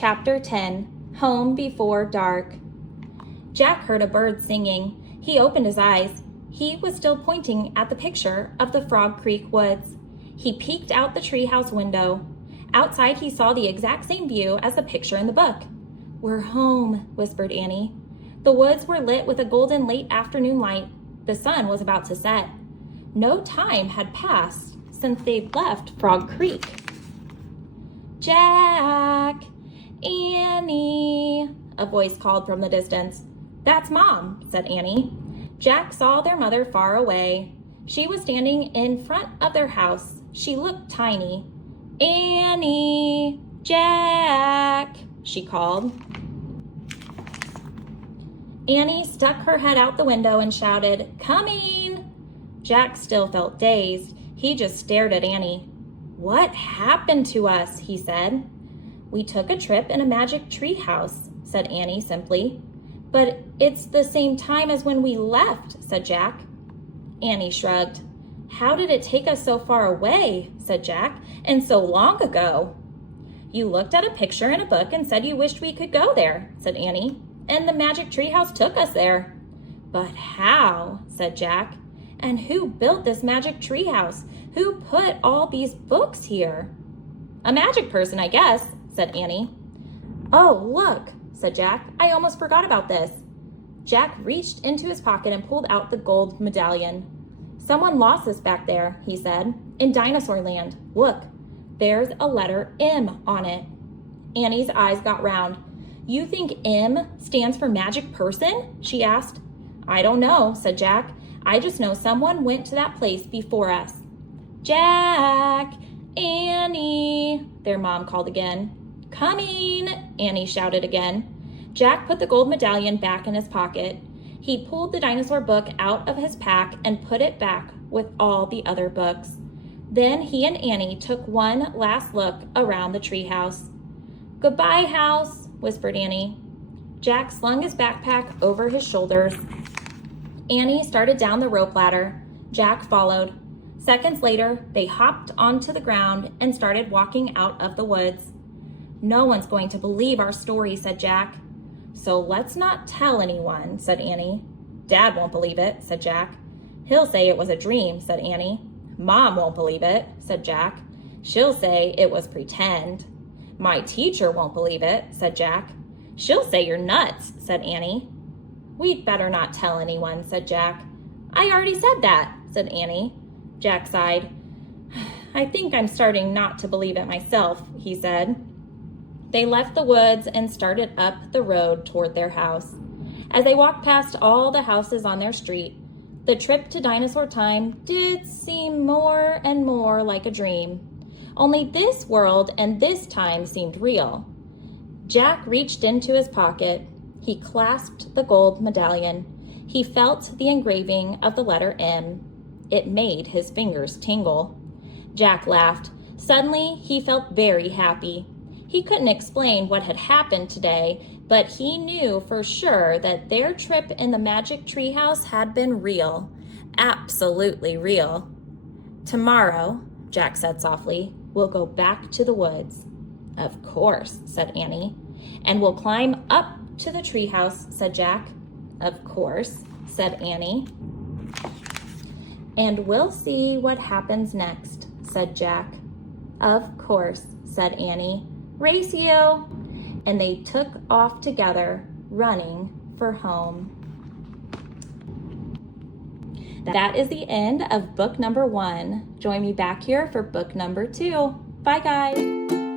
Chapter 10, Home Before Dark. Jack heard a bird singing. He opened his eyes. He was still pointing at the picture of the Frog Creek woods. He peeked out the treehouse window. Outside, he saw the exact same view as the picture in the book. "We're home," whispered Annie. The woods were lit with a golden late afternoon light. The sun was about to set. No time had passed since they'd left Frog Creek. "Jack! Annie!" a voice called from the distance. "That's Mom," said Annie. Jack saw their mother far away. She was standing in front of their house. She looked tiny. "Annie! Jack!" she called. Annie stuck her head out the window and shouted, "Coming!" Jack still felt dazed. He just stared at Annie. "What happened to us?" he said. "We took a trip in a magic tree house," said Annie simply. "But it's the same time as when we left," said Jack. Annie shrugged. "How did it take us so far away?" said Jack, "and so long ago?" "You looked at a picture in a book and said you wished we could go there," said Annie, "and the magic tree house took us there." "But how?" said Jack. "And who built this magic tree house? Who put all these books here?" "A magic person, I guess," said Annie. "Oh, look," said Jack. "I almost forgot about this." Jack reached into his pocket and pulled out the gold medallion. "Someone lost this back there," he said, "in Dinosaur Land. Look, there's a letter M on it." Annie's eyes got round. "You think M stands for magic person?" she asked. "I don't know," said Jack. "I just know someone went to that place before us." "Jack! Annie!" their mom called again. "Coming!" Annie shouted again. Jack put the gold medallion back in his pocket. He pulled the dinosaur book out of his pack and put it back with all the other books. Then he and Annie took one last look around the treehouse. "Goodbye, house," whispered Annie. Jack slung his backpack over his shoulders. Annie started down the rope ladder. Jack followed. Seconds later, they hopped onto the ground and started walking out of the woods. "No one's going to believe our story," said Jack. "So let's not tell anyone," said Annie. "Dad won't believe it," said Jack. "He'll say it was a dream," said Annie. "Mom won't believe it," said Jack. "She'll say it was pretend." "My teacher won't believe it," said Jack. "She'll say you're nuts," said Annie. "We'd better not tell anyone," said Jack. "I already said that," said Annie. Jack sighed. "I think I'm starting not to believe it myself," he said. They left the woods and started up the road toward their house. As they walked past all the houses on their street, the trip to Dinosaur Time did seem more and more like a dream. Only this world and this time seemed real. Jack reached into his pocket. He clasped the gold medallion. He felt the engraving of the letter M. It made his fingers tingle. Jack laughed. Suddenly, he felt very happy. He couldn't explain what had happened today, but he knew for sure that their trip in the magic treehouse had been real. Absolutely real. "Tomorrow," Jack said softly, "we'll go back to the woods." "Of course," said Annie. "And we'll climb up to the treehouse," said Jack. "Of course," said Annie. "And we'll see what happens next," said Jack. "Of course," said Annie. "Race you!" And they took off together, running for home. That is the end of book number 1. Join me back here for book number 2. Bye, guys.